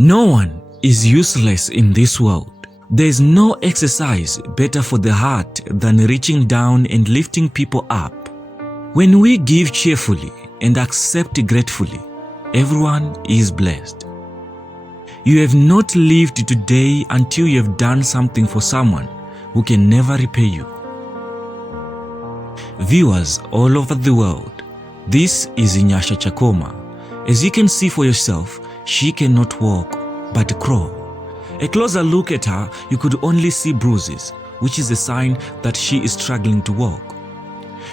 No one is useless in this world. There is no exercise better for the heart than reaching down and lifting people up. When we give cheerfully and accept gratefully, everyone is blessed. You have not lived today until you have done something for someone who can never repay you. Viewers all over the world, this is Nyasha Chakoma. As you can see for yourself, she cannot walk but crawl. A closer look at her, you could only see bruises, which is a sign that she is struggling to walk.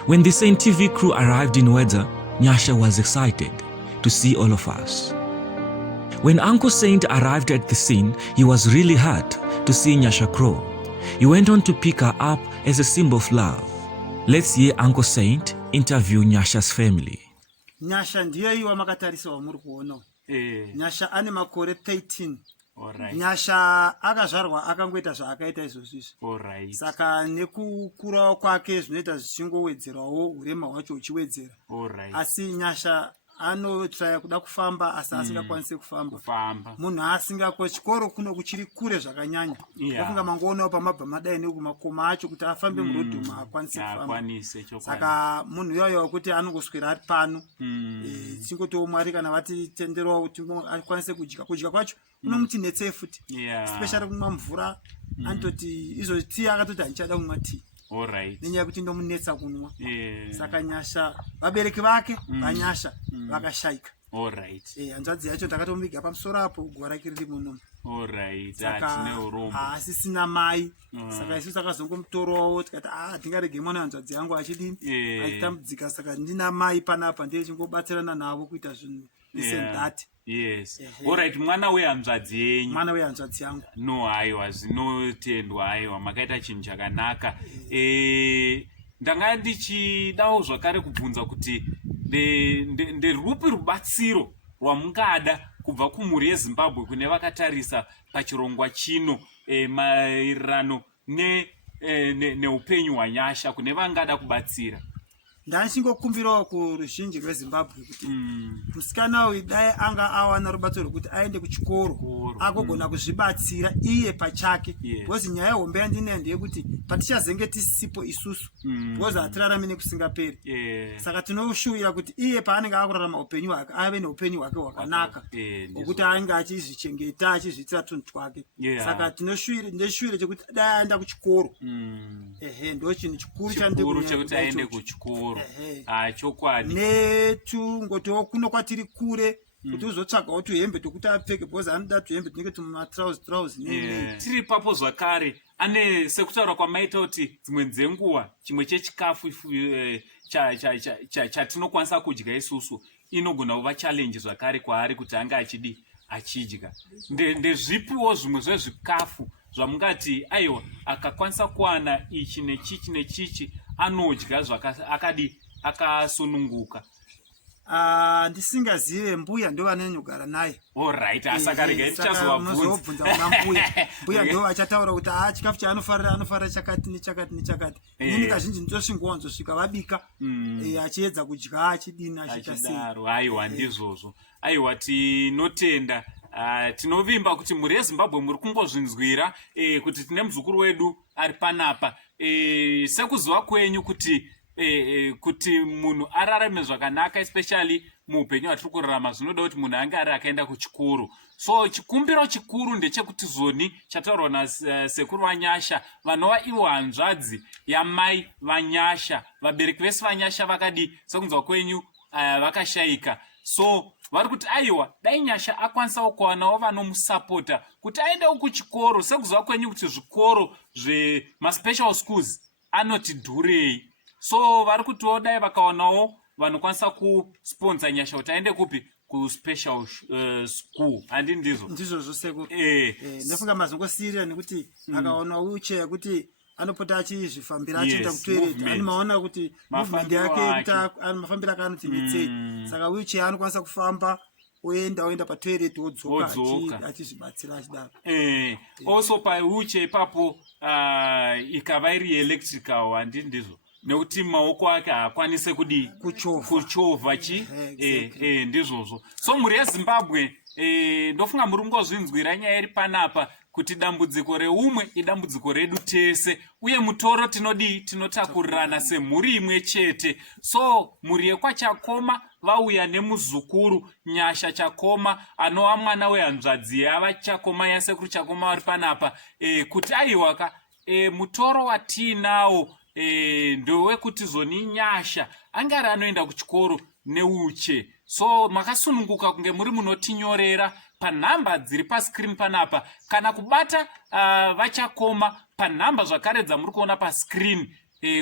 When the Saint TV crew arrived in Wedza, Nyasha was excited to see all of us. When Uncle Saint arrived at the scene, he was really hurt to see Nyasha crawl. He went on to pick her up as a symbol of love. Let's hear Uncle Saint interview Nyasha's family. Nyasha ndiye iwa makatarisa wa muri kuona. Nyasha ane makore 13. Alright. Nyasha akazvarwa akangoita zvaakaita izvozvizvi. Alright. Saka nekukura kwake zvinoita zvichingowedzerawo urema hwacho huchiwedzera. Alright. Asi Nyasha anotraya kuda kufamba asi asingakwanisi kufamba. Munhu asingakwa chikoro kuno kuchiri kure zvakanyanya. Ndofunga mangoonawo pamabva madai nekumakoma acho kuti afambe murodhuma akwanise kufamba. Saka munhu iyoyo wekuti anongoswera ari pano. Tingotiwo Mwari kana vatitenderawo kuti akwanise kudya kwacho unomutinetsei futi. Especially kumwa mvura anototi izoti akatoti handichada kumwa tea. Alright. Nenyaya yekuti ndomunetsa kunwa. Saka Nyasha vabereki vake vaNyasha vakashaika. Alright. Hanzvadzi yacho takatomuviga pamusoro apo gore rake riri muno. Alright. Saka asisina mai. Saka isu takazongomutorawo tikati tingarege mwana hanzvadzi yangu achidini achitambudzika. Saka ndina mai panapa ndiye chingobatsirana navo kuita zvinhu that. Yes. Alright, mwana wehanzvadzi yenyu. Mwana wehanzvadzi yangu. No, haiwa zvinotendwa, haiwa makaita chinhu chakanaka. Ndanga ndichidawo zvakare kubvunza kuti nderupi rubatsiro rwamungada kubva kumhuri yeZimbabwe kune vakatarisa pachirongwa chino maererano neupenyu hwaNyasha kune vangada kubatsira? Ndachingokumbirawo kuruzhinji rweZimbabwe kuti musikana uyu dai anga awana rubatsiro rwekuti aende kuchikoro agogona kuzvibatsira iye pachake. Because nyaya yehombe yandinayo ndeyekuti patichazenge tisipo isusu because hatirarami nekusingaperi. Saka tinoshuvira kuti iye paanenge akurarama upenyu hwake ave neupenyu hwake hwakanaka hwekuti ainge achizvichengeta achizviitira tunhu twake. Saka ndinoshuvire chekuti dai aenda kuchikoro. Ndo chinhu chikuru chekuti aende kuchikoro. Chokwadi. Netungotiwo kuno kwatiri kure kuti uzotsvagawo tuhembe tokuti apfeke because anoda tuhembe tunenge tumatrauzi. Tiri papo zvakare ane sekutaura kwamaita kuti dzimwe dzenguva chimwe chechikafu chatinokwanisa kudya isusu inogona kuva challenge zvakare kwaari kuti anga achidya. Ndezvipiwo zvimwe zvezvikafu zvamungati aiwa akakwanisa kuwana ichi nechichi nechichi anodya akasununguka? Ndisingazive mbuya ndo vanonyanya kugara naye. Alright, asakarega tichazovabvunza mbuya. Mbuya ndo vachataura kuti chikafu chaanofarira chakati nechakati. Ini kazhinji ndosvingowanzosvika vabika achiedza kudya achidini achiita sei. Aiwa ndizvozvo. Aiwa tinotenda. Tinovimba kuti mhuri yeZimbabwe muri kungozvinzwira kuti tine muzukuru wedu ari panapa. Sekuziva kwenyu kuti munhu ararame zvakanaka especially muupenyu hwatiri kurarama zvinoda kuti munhu ange ari akaenda kuchikoro. So chikumbiro chikuru ndechekuti zoni chataurwa nasekuru vaNyasha vanova ivo hanzvadzi yamai vaNyasha, vabereki vese vaNyasha vakadi sekunzwa kwenyu vakashaika. So vari kuti aiwa dai Nyasha akwanisawo kuwanawo vanomusapota kuti aendewo kuchikoro. Sekuziva kwenyu kuti zvikoro zvemaspecial schools anoti dhurei. So vari kutiwo dai vakawanawo vanokwanisa kusponsa Nyasha kuti aende kupi kuspecial school. Handi ndizvo? Ndizvozvo sekuru. Ndofunga mazongosirira nekuti akaona wheelchair yekuti anopota achizvifambira achienda kutoilet. Anomaona kuti movement yake mafambiro ake anoti netsei. Saka wheelchair anokwanisa kufamba oenda patoilet wodzoka achizvibatsira achidaro. Also pawheelchair ipapo ikava iri electrical. Handi ndizvo? Nekuti maoko ake haakwanise kuchovha ndizvozvo. So mhuri yeZimbabwe ndofunga muri kungozvinzwira nyaya iri panapa kuti dambudziko reumwe idambudziko redu tese, uye mutoro tinotakurirana semhuri imwe chete. So mhuri yekwachakoma vauya nemuzukuru Nyasha Chakoma anova mwana wehanzvadzi yava Chakoma yasekuru Chakoma vari panapa, kuti aiwaka mutoro watiinawo ndowekuti zoni Nyasha angari anoenda kuchikoro neuche. So makasununguka kunge muri munotinyorera panhamba dziri paskrini panapa, kana kubata vachakoma panhamba zvakare dzamuri kuona paskrini,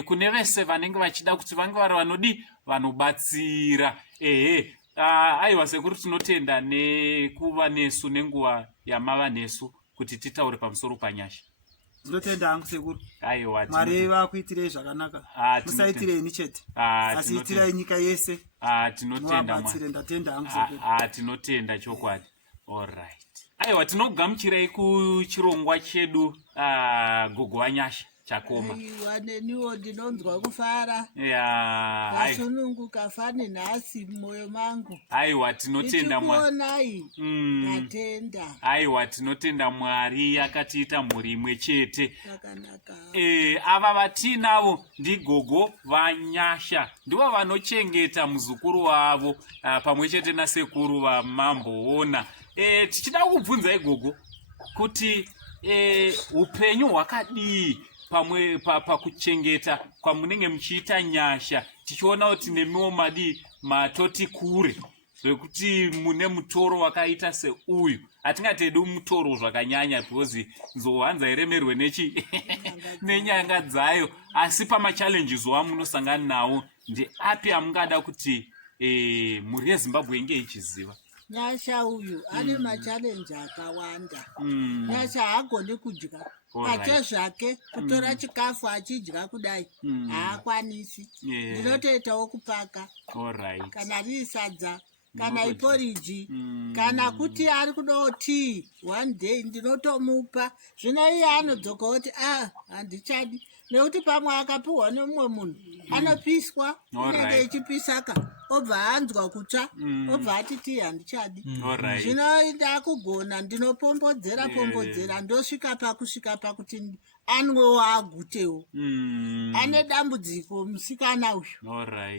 kune vese vanenge vachida kuti vange vari vanobatsira. Aiwa sekuru, tinotenda nekuva nesu nenguva yamava nesu kuti titaure pamusoro panyasha. Tinotenda hangu sekuru. Aiwa, Mwari vakuitirei zvakanaka. Musaitirei ni chete, asi itirai nyika yese. Tinotenda Mwari. Ndatenda hangu sekuru. Tinotenda chokwadi. Alright. Aiwa, tinogamuchirai kuchirongwa chedu gogo waNyasha Chakoma. Aiwa, neniwo ndinonzwa kufara. Ndasununguka fani nhasi mumwoyo mangu. Aiwa, tinotenda Mwari. Ndichikuonai. Ndatenda. Aiwa, tinotenda Mwari akatiita mhuri imwe chete. Yakanaka. Ava vatinavo ndigogo vaNyasha, ndivo vanochengeta muzukuru wavo pamwe chete nasekuru vamamboona. Tichida kubvunzai gogo kuti upenyu hwakadii pamwe pakuchengeta kwamunenge muchiita Nyasha, tichiona kuti nemiwo matoti kure zvekuti mune mutoro wakaita seuyu. Hatingatedi mutoro zvakanyanya because nzohanza iremerwe nenyanga dzayo, asi pamachallenges wamunosangana nawo ndeapi amungada kuti mhuri yeZimbabwe inge ichiziva? Nyasha uyu ane machallenji akawanda. Nyasha haagoni kudya ate zvake, kutora chikafu achidya kudai haakwanisi. Ndinotoitawo kupaka, kana riri sadza, kana iporiji, kana kuti ari kudawo tii one day ndinotomupa. Zvino iye anodzoka kuti handichadi, nekuti pamwe akapiwa nemumwe munhu anopiswa, unenge ichipisaka, obva anzwa kutsva, obva ati tii handichadi. Zvino ndakugona ndinopombodzera ndosvika pakuti anwewo agutewo. Ane dambudziko musikana uyu.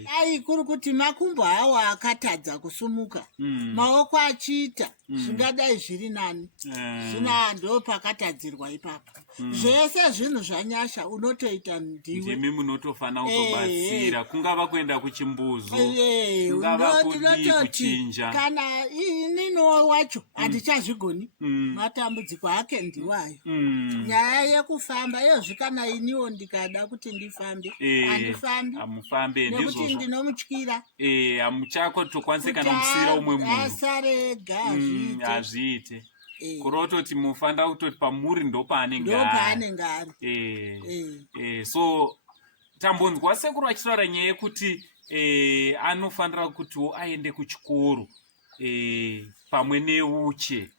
Dai kuri kuti makumbo hawo akatadza kusumuka, maoko achiita zvingadai zviri nani. Zvino ndo pakatadzirwa ipapo. Zvese zvinhu zvaNyasha unotoita ndiwe. Ndimi munotofana kutobatsira, kungava kuenda kuchimbuzu, kungava kudi kuchinja. Kana ininiwo wacho handichazvigoni, matambudziko ake ndiwayo. Nyaya yekufamba yozvi, kana iniwo ndikada kuti ndifambe handifambi. Hamufambe ndizvo. Nekuti ndinomutyira. Hamuchako tokwanise kana musira umwe munhu. Asarega azviite. Kurototi mufanda kutoti pamuri ndopaanenge ari. So tambonzwa sekuru achitaura nyaya yekuti anofanira kuti aende kuchikoro pamwe neuche.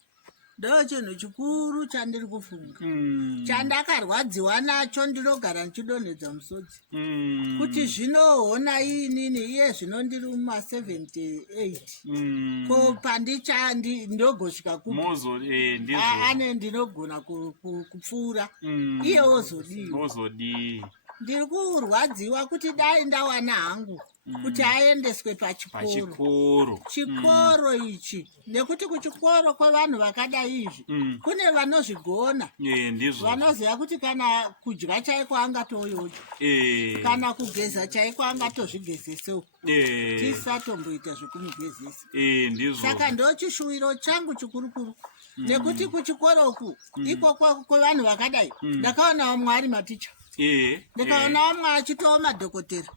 Ndo chinhu chikuru chandiri kufunga, chandakarwadziwa nacho ndinogara ndichidonhedza musodzi, kuti zvinoona inini iye zvino ndiri muma78 ko ndogosvika kupi ane ndinogona kupfuura iye ozodii. Ndiri kurwadziwa kuti dai ndawana hangu kuti aendeswe pachikoro. Chikoro ichi, nekuti kuchikoro kwevanhu vakadai izvi kune vanozvigona, vanoziva kuti kana kudya chaiko angatoyocho, kana kugeza chaiko angatozvigezesewo, tisatomboita zvekumugezesa. Saka ndo chishuwiro changu chikurukuru, nekuti kuchikoroku iko kwevanhu vakadai ndakaona Mwari maticha, ndikaona vamwe achitowo madhokotera,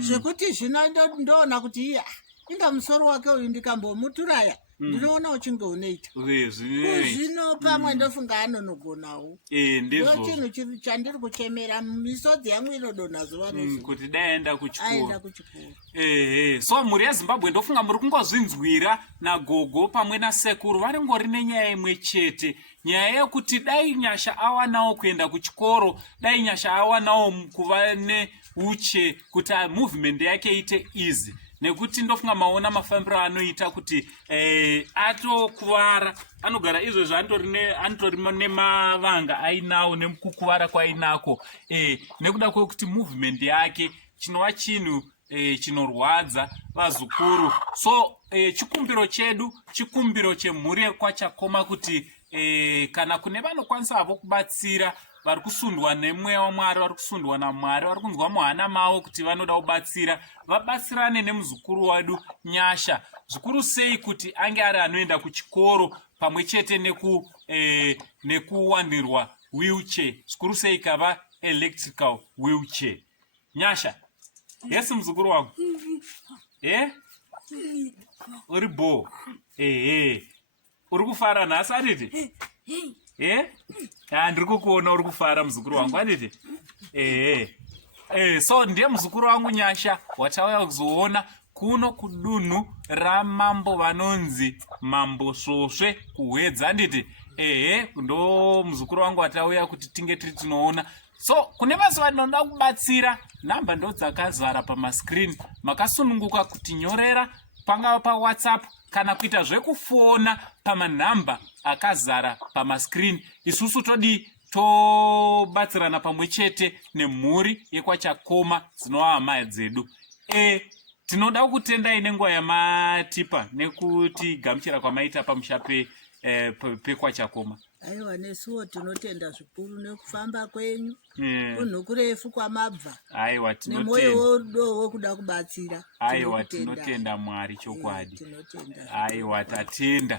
zvekuti zvino ndoona kuti iye inga musoro wake uyu ndikambomuturaya ndinoona uchinge unoita kuzvino pamwe ndofunga anonogonawo. Ndo chinhu chandiri kuchemera, misodzi yangu inodonha zuva nezuva kuti dai aenda kuchikoro. So mhuri yeZimbabwe ndofunga muri kungozvinzwira nagogo pamwe nasekuru varingori nenyaya imwe chete, nyaya yekuti dai Nyasha awanawo kuenda kuchikoro, dai Nyasha awanawo kuva neuche kuti movement yake iite easy, nekuti ndofunga maona mafambiro anoita kuti atokuvara, anogara izvezvo anotori nemavanga ainawo nekukuvara kwainako, nekuda kwekuti movement yake chinova chinhu chinorwadza vazukuru. So chikumbiro chedu, chikumbiro chemhuri yekwachakoma kuti kana kune vanokwanisa havo kubatsira, vari kusundwa nemweya waMwari, vari kusundwa naMwari, vari kunzwa muhana mavo kuti vanoda kubatsira, vabatsirane nemuzukuru wedu Nyasha, zvikuru sei kuti ange ari anoenda kuchikoro pamwe chete nekuwanirwa wheelchair, zvikuru sei kava electrical wheelchair. Nyasha, yesi muzukuru wangu, uri bo, uri kufara nhasi aditi? Ndiri kukuona uri kufara muzukuru wangu aditi? So ndiye muzukuru wangu Nyasha watauya kuzoona kuno kudunhu ramambo vanonzi Mambo Svosve kuHwedza anditi? Ndo muzukuru wangu watauya kuti tinge tiri tinoona. So kune vose vanoda kubatsira, namba ndo dzakazara pamascreen, makasununguka kutinyorera pangava paWhatsApp kana kuita zvekufona pamanhamba akazara pamascreen. Isusu todi tobatsirana pamwe chete nemhuri yekwachakoma dzinova hama dzedu. Tinoda kutendai nenguva yamatipa nekuti gamuchira kwamaita pamusha pekwachakoma. Aiwa, nesuwo tinotenda zvikuru nekufamba kwenyu, kunhu kurefu kwamabva. Aiwa, nemoyo worudo kuda kubatsira. Aiwa, tinotenda Mwari chokwadi. Aiwa, tatenda.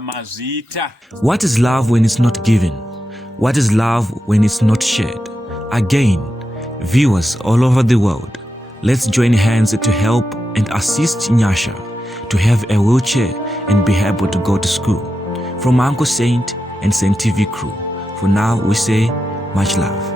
Mazvita. What is love when it's not given? What is love when it's not shared? Again, viewers all over the world, let's join hands to help and assist Nyasha to have a wheelchair and be able to go to school. From Uncle Saint and Saint TV crew, for now we say much love.